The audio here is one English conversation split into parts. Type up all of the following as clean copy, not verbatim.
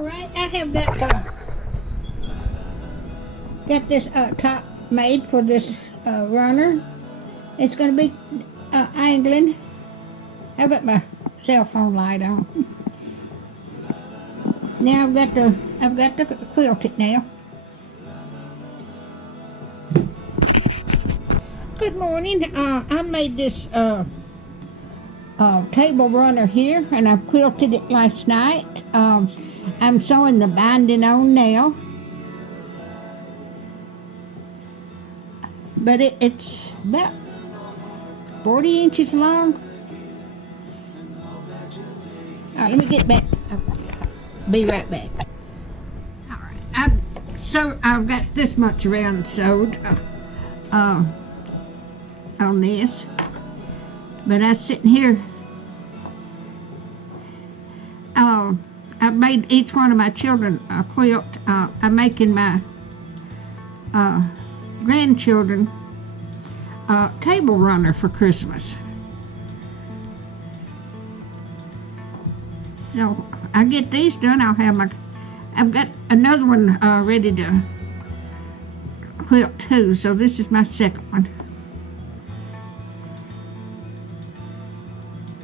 All right, I have got this top made for this runner. It's going to be angling. How about my cell phone light on? Now I've got to quilt it now. Good morning. I made this table runner here, and I quilted it last night. I'm sewing the binding on now, but it's about 40 inches long. All right, let me get back. Be right back. All right, I've got this much around sewed on this, but I was sitting here. I made each one of my children a quilt. I'm making my grandchildren a table runner for Christmas. So I get these done. I've got another one ready to quilt too. So this is my second one.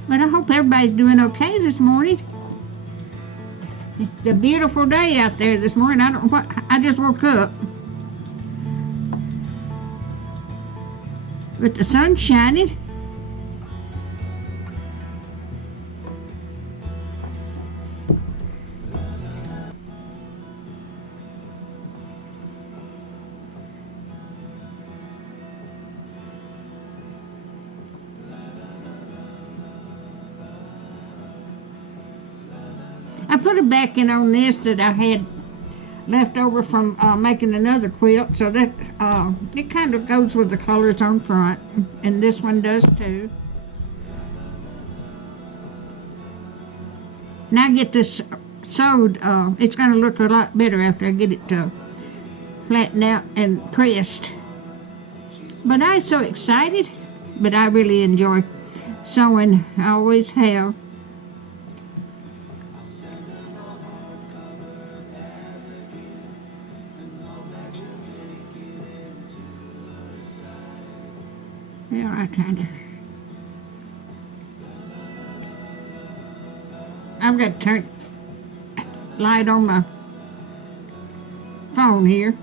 But I hope everybody's doing okay this morning. It's a beautiful day out there this morning. I just woke up. But the sun's shining. I put a backing on this that I had left over from making another quilt, so that it kind of goes with the colors on front, and this one does too. Now I get this sewed, it's going to look a lot better after I get it flattened out and pressed. But I'm so excited, but I really enjoy sewing. I always have. Yeah, I've got to turn light on my phone here.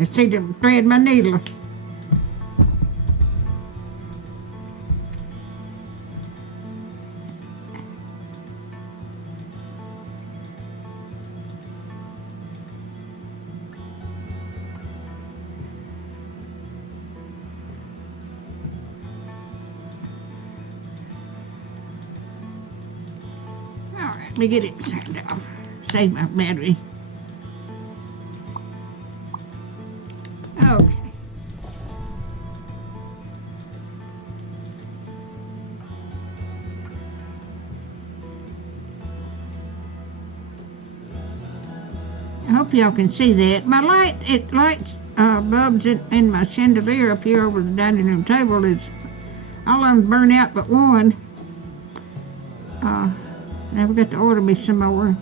I see to thread my needle. Let me get it turned off. Save my battery. Okay. I hope y'all can see that. My lights bulbs in my chandelier up here over the dining room table is all of them burn out but one. I've got to order me some more.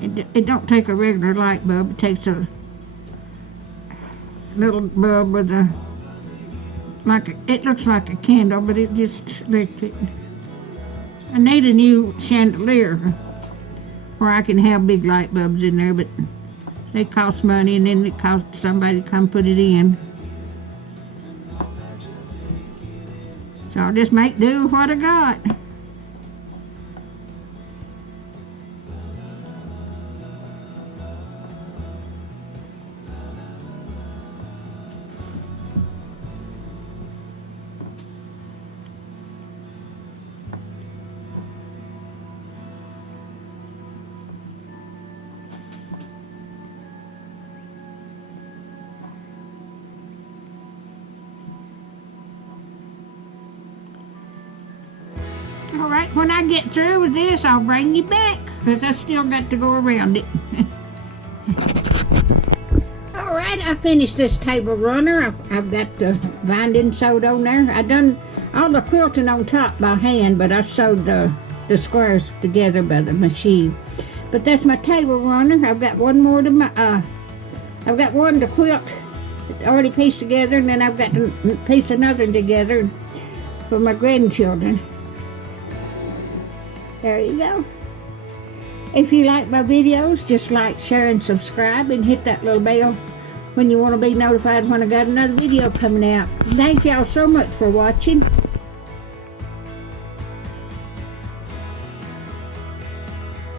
It don't take a regular light bulb. It takes a little bulb with it looks like a candle, but it just electric. I need a new chandelier where I can have big light bulbs in there, but they cost money, and then it costs somebody to come put it in. So I'll just make do with what I got. All right, when I get through with this, I'll bring you back, because I still got to go around it. All right, I finished this table runner. I've got the binding sewed on there. I done all the quilting on top by hand, but I sewed the squares together by the machine. But that's my table runner. I've got one more to I've got one to quilt already pieced together, and then I've got to piece another together for my grandchildren. There you go. If you like my videos, just like, share, and subscribe, and hit that little bell when you want to be notified when I got another video coming out. Thank y'all so much for watching.